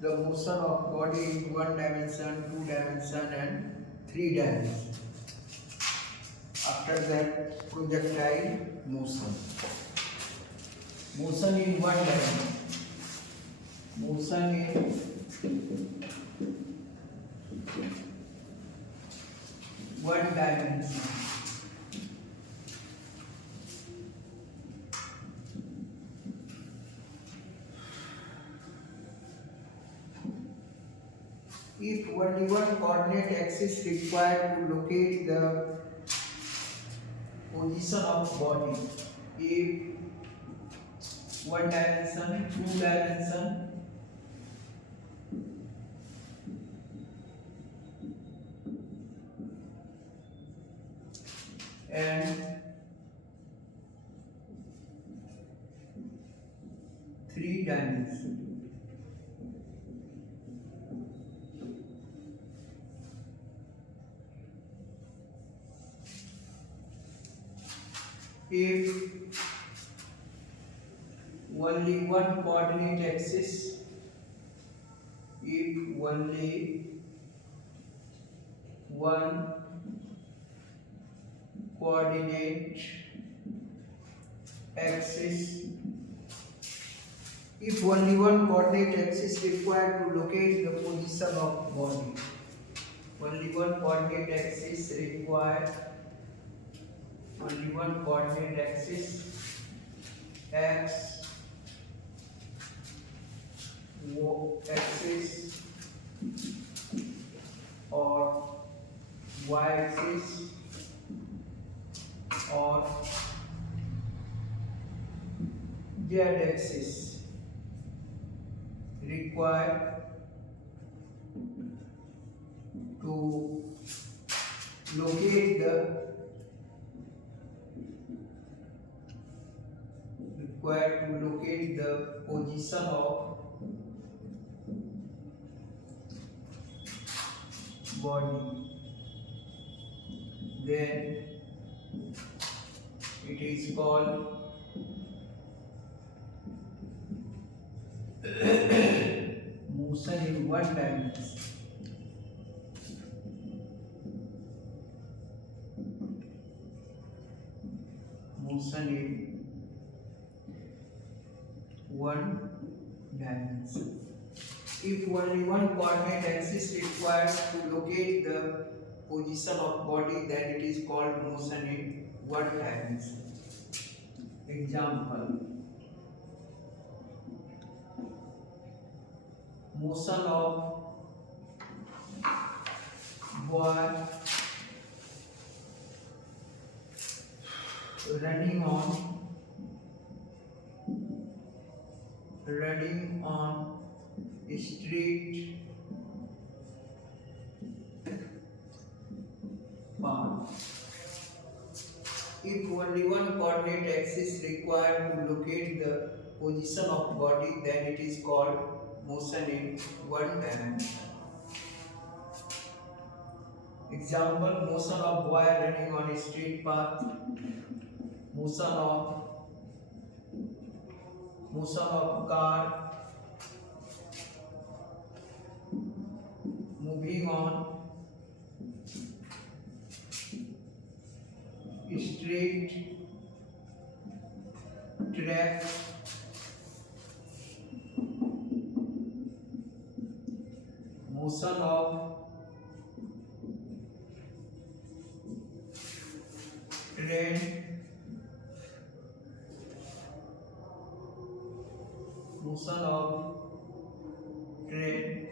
the motion of body in one dimension, two dimension, and three dimension. After that, projectile motion. Motion in one dimension. Motion in one dimension. If only one coordinate axis required to locate the position of body, if one dimension, two dimension, and three dimension. If only one coordinate axis, if only one coordinate axis, if only one coordinate axis required to locate the position of body, only one coordinate axis required, only one coordinate axis, x, axis or y axis or z axis required to locate the position of body, then it is called motion in one dimension. Motion in one dimension. If only one coordinate axis required to locate the position of body, then it is called motion in one dimension. Example: motion of boy running on street path. If only one coordinate axis required to locate the position of body, then it is called motion in one dimension. Example: motion of boy running on a street path, motion of car moving on straight track, motion of train, motion of train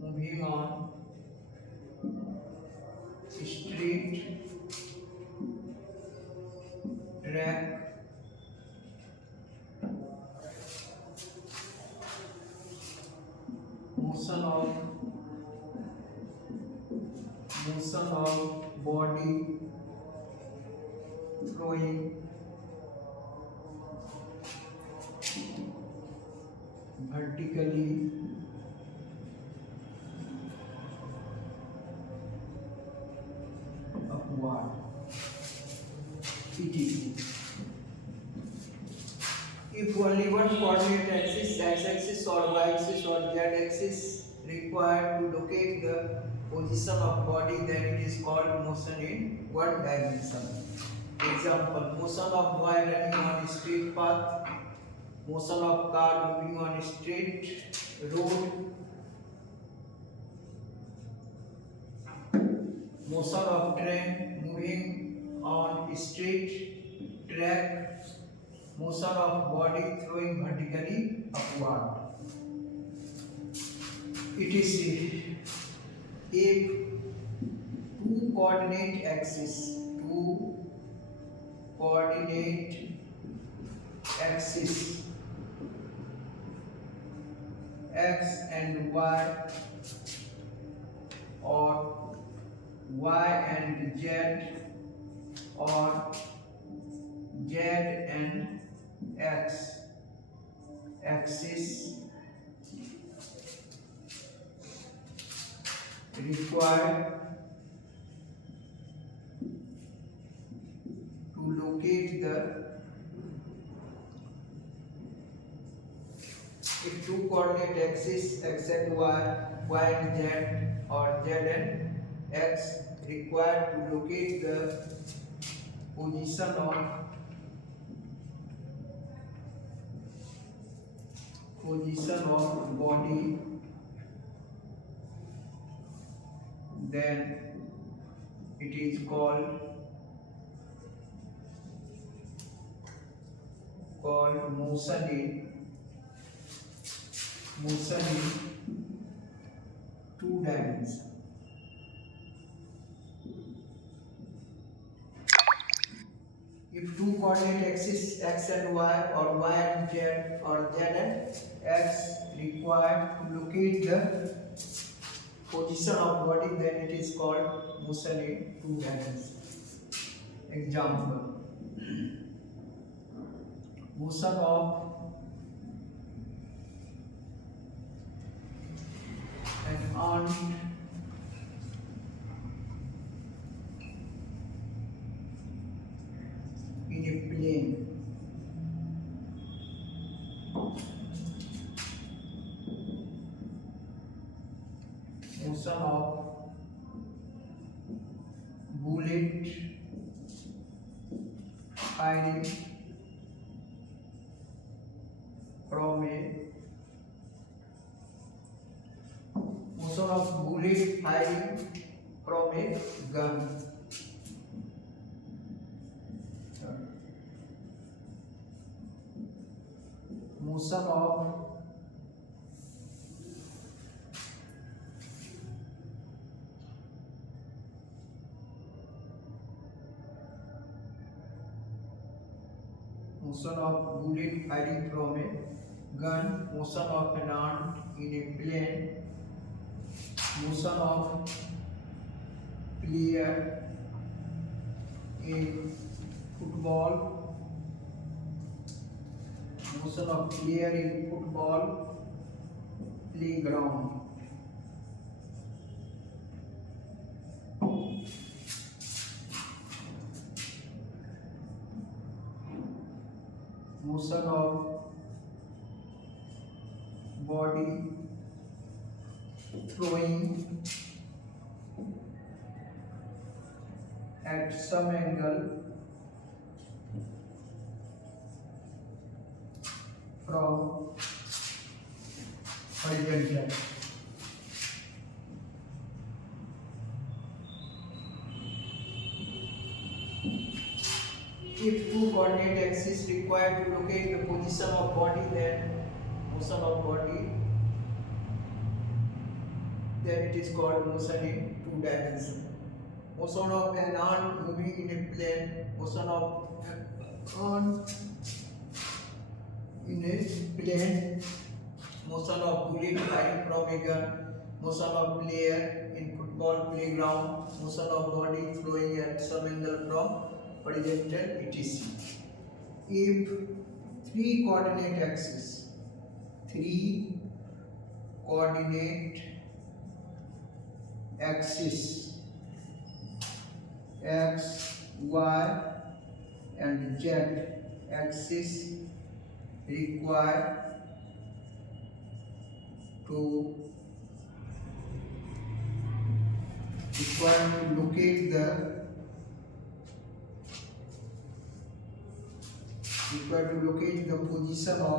moving on street track, motion of body flowing vertically upward, etc. If only one coordinate axis x-axis or y-axis or z-axis required to locate the position of body, then it is called motion in one dimension. Example: motion of boy running on straight path, motion of car moving on straight road, motion of train moving on straight track, motion of body throwing vertically upward. It is if two coordinate axes x and y or y and z or z and x axis required to locate the, if two coordinate axes x and y and z or z and x required to locate the position of body, then it is called motion in two dimensions. If two coordinate axes x and y or y and z or z and x required to locate the position of body, then it is called motion in two dimensions. Example: motion of an ant in a plane. Motion of bullet firing from a gun. Motion of bullet firing from a gun, motion of an ant in a plane, motion of player in football, motion of player in football playground. Motion of body throwing at some angle from horizontal. If two coordinate axes required to locate the position of body, then motion of body, then it is called motion in two dimensions. Motion of an ant moving in a plane, motion of an ant in a plane, motion of bullet firing from a gun, motion of player in football playground, motion of body flowing at some angle from horizontal, etc. If three coordinate axes x, y and z axis require to required to locate the position of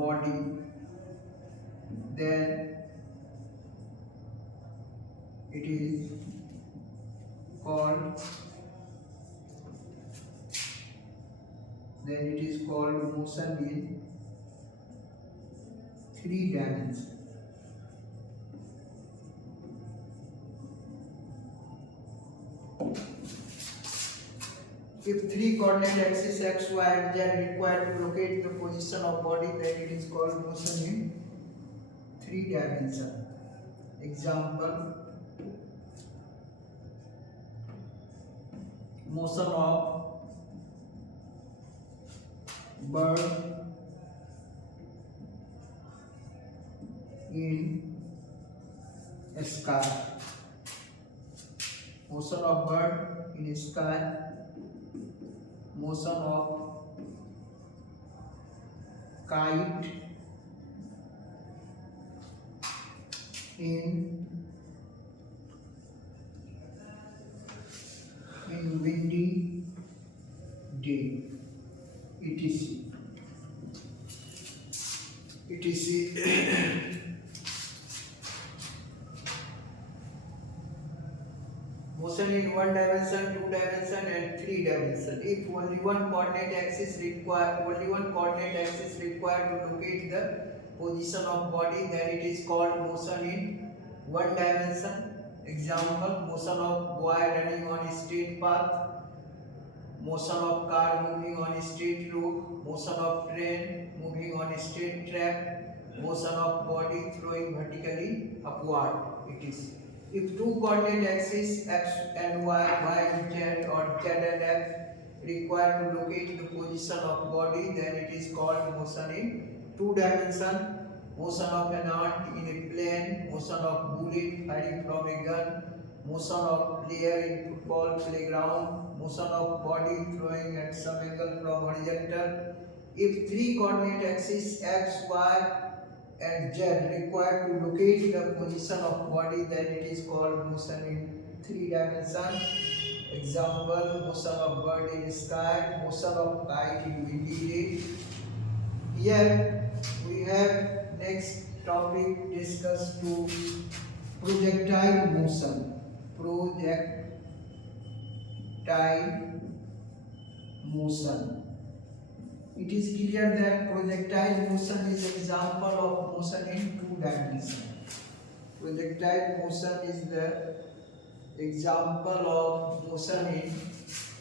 body, then it is called motion in 3 dimensions. If 3 coordinate axes x, y and z required to locate the position of body, then it is called motion in 3 dimensions. Example: motion of bird in sky. Motion of bird in sky. Motion of kite in windy day, etc. Motion in 1 dimension, 2 dimension and 3 dimension. If only one coordinate axis required to locate the position of body, then it is called motion in 1 dimension. Example: motion of boy running on a straight path, motion of car moving on a straight road, motion of train moving on a straight track, motion of body throwing vertically upward, etc. If 2 coordinate axes x and y, y and z, or z and x required to locate the position of body, then it is called motion in 2 dimension. Motion of an ant in a plane, motion of bullet firing from a gun, motion of player in football playground, motion of body throwing at some angle from horizontal. If 3 coordinate axes x, y and z required to locate the position of body, then it is called motion in 3 dimensions. Example: motion of bird in sky, motion of kite in windy day. Here we have next topic discussed to projectile motion. It is clear that projectile motion is an example of motion in 2 dimensions. Projectile motion is the example of motion in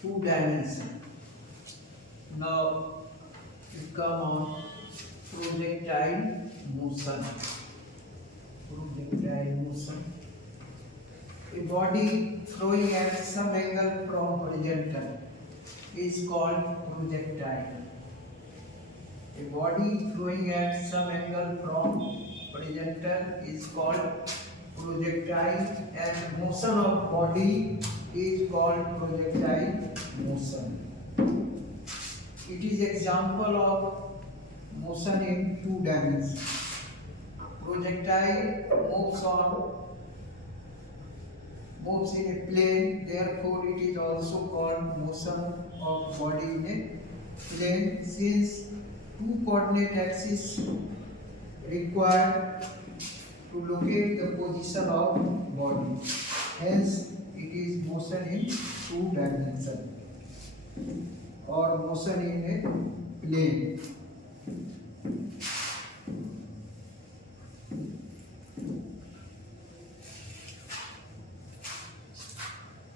2 dimensions. Now we come on projectile motion. A body throwing at some angle from horizontal is called projectile. A body throwing at some angle from horizontal is called projectile, and motion of body is called projectile motion. It is example of motion in 2 dimensions. Projectile moves in a plane, therefore it is also called motion of body in a plane, since 2 coordinate axes required to locate the position of body. Hence it is motion in 2 dimensions or motion in a plane.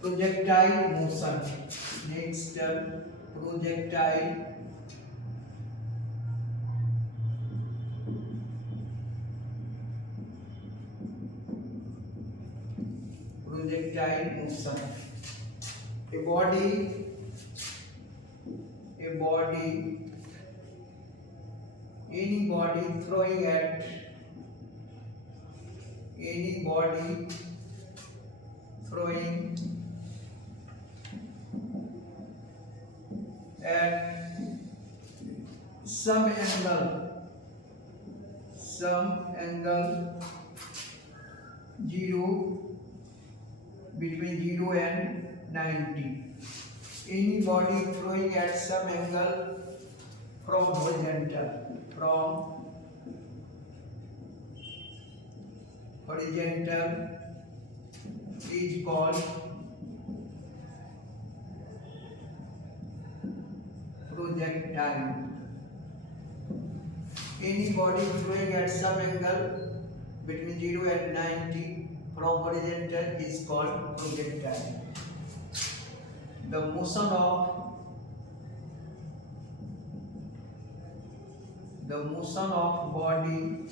Projectile motion. Next term, projectile motion. A body any body throwing at some angle 0 between 0 and 90. Any body throwing at some angle from horizontal is called projectile. Any body throwing at some angle between 0 and 90 from horizontal is called projectile. The motion of body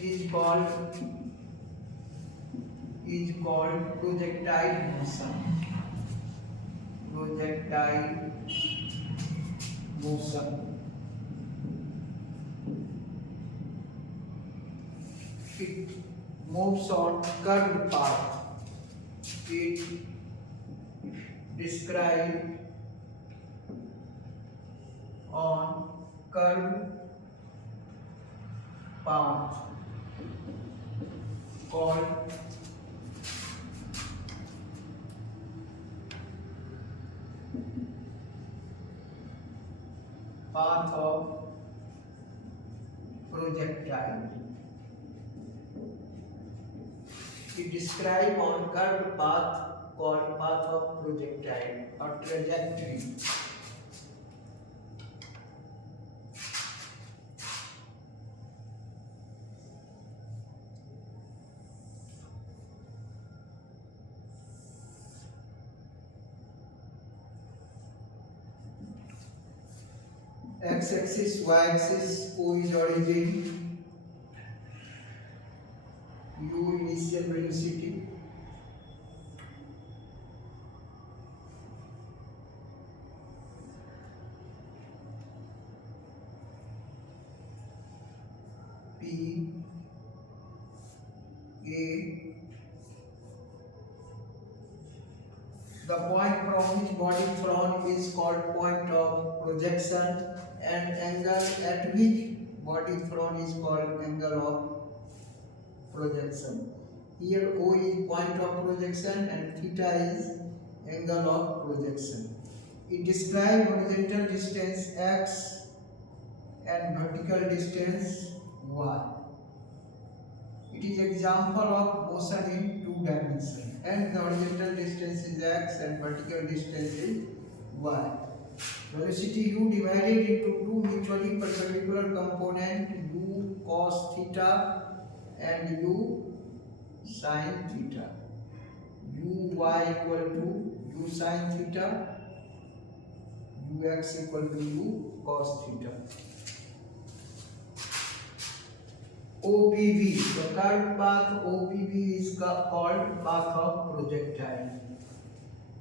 is called projectile motion. It moves on curved path. It described on curved path called path of projectile. It describes on curved path called path of projectile or trajectory. X-axis, y-axis, O is origin, U initial velocity, P, A. The point from which body thrown is called point of projection, and angle at which body thrown is called angle of projection. Here O is point of projection and theta is angle of projection. It describes horizontal distance x and vertical distance y. It is example of motion in two dimensions, and the horizontal distance is x and vertical distance is y. Velocity u divided into two mutually perpendicular components, u cos theta and u sin theta. Uy equal to u sin theta, ux equal to u cos theta. OPV, the curved path OPV is called path of projectile.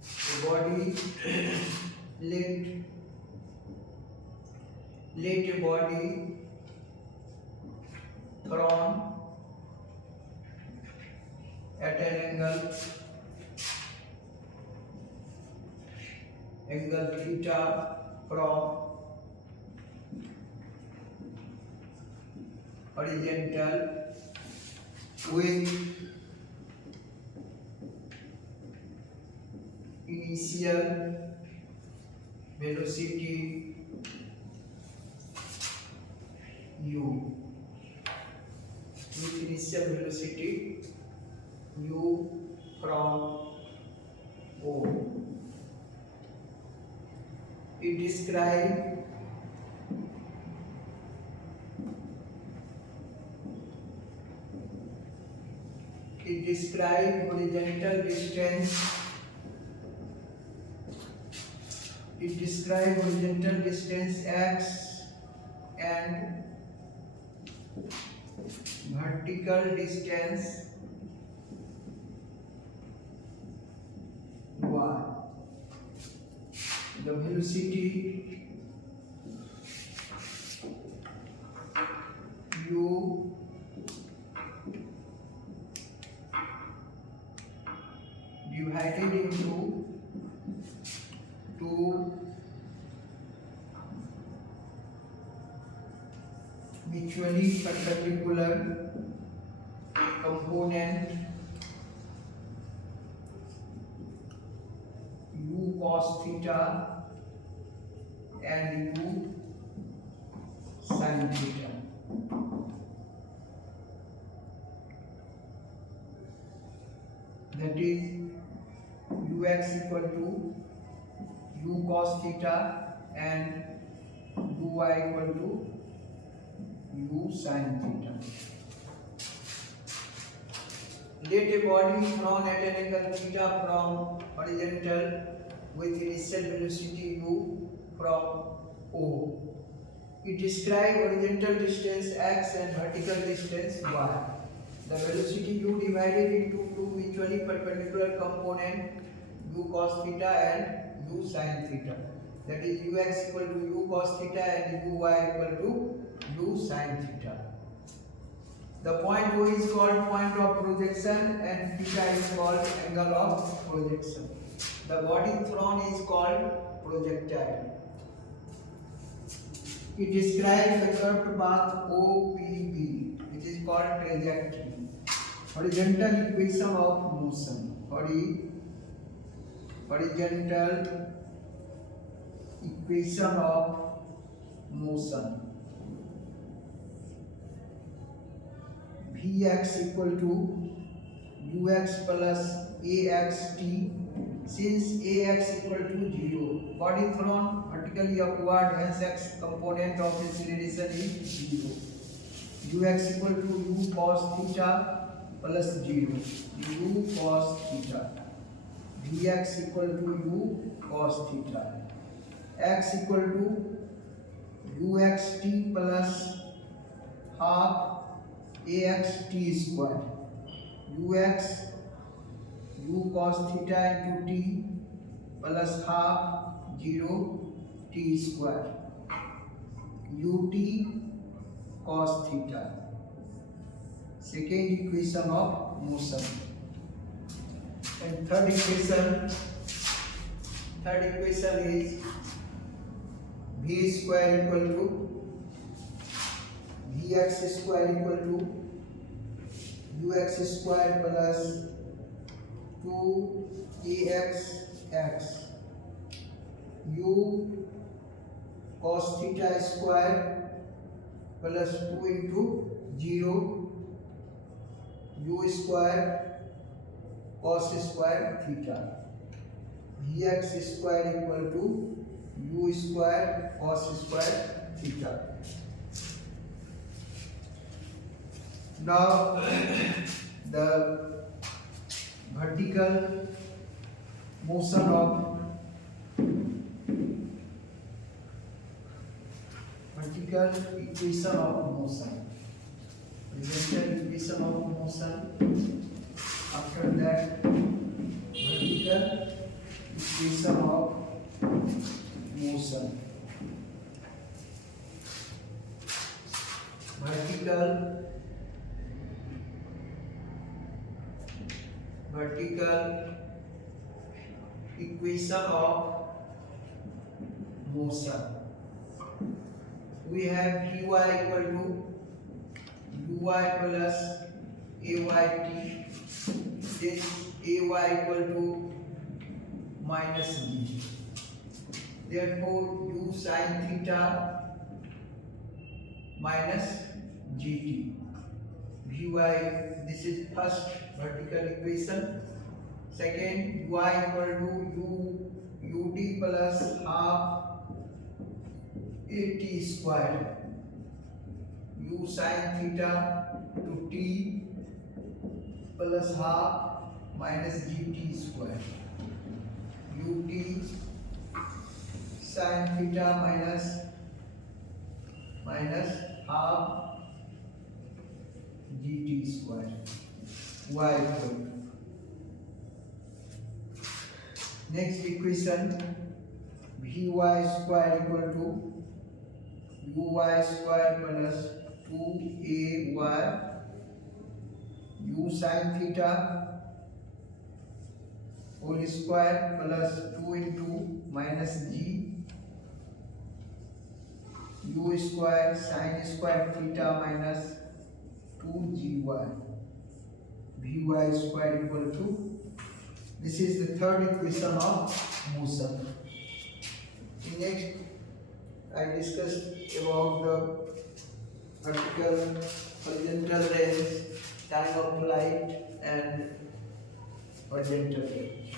The body let a body thrown at an angle theta from horizontal with initial velocity u. With initial velocity u from O. It describes horizontal distance. It describes horizontal distance x and vertical distance y. The velocity u divided into 2 mutually perpendicular component u cos theta and u sin theta. That is ux equal to u cos theta and uy equal to u sin theta. Let a body thrown at an angle theta from horizontal with initial velocity u from O. It describes horizontal distance x and vertical distance y. The velocity u divided into two mutually perpendicular component u cos theta and u sin theta. That is ux equal to u cos theta and uy equal to u sin theta. The point O is called point of projection and theta is called angle of projection. The body thrown is called projectile. It describes the curved path OPP, which is called trajectory. Horizontal equation of motion. Horizontal equation of motion. Vx equal to ux plus axt. Since ax equal to 0, body thrown vertically upward, hence x component of acceleration is 0. Ux equal to u cos theta plus 0, u cos theta. Vx equal to u cos theta. X equal to uxt plus half axt square. Ux u cos theta into t plus half 0 t square. Ut cos theta. Second equation of motion. And third equation is v square equal to vx square equal to ux square plus 2axx u cos theta square plus 2 into 0 u square cos square theta. Vx square equal to u square cos square theta. Now the vertical motion of vertical equation of motion. Horizontal equation of motion. After that, vertical equation of motion. Vertical equation of motion. We have Vy equal to uy plus ayt. This ay equal to minus g. Therefore, u sin theta minus gt. Vy, this is first vertical equation. Second, y equal to ut plus half at square. U sin theta to t plus half minus gt square. Ut sin theta minus half gt square. Y equal to. Next equation, Vy square equal to uy square plus 2ay u sin theta whole square plus 2 into minus g u square sin square theta minus 2gy vy square equal to, this is the third equation of motion. Next, I discussed about the vertical, horizontal range, time of flight, and horizontal range.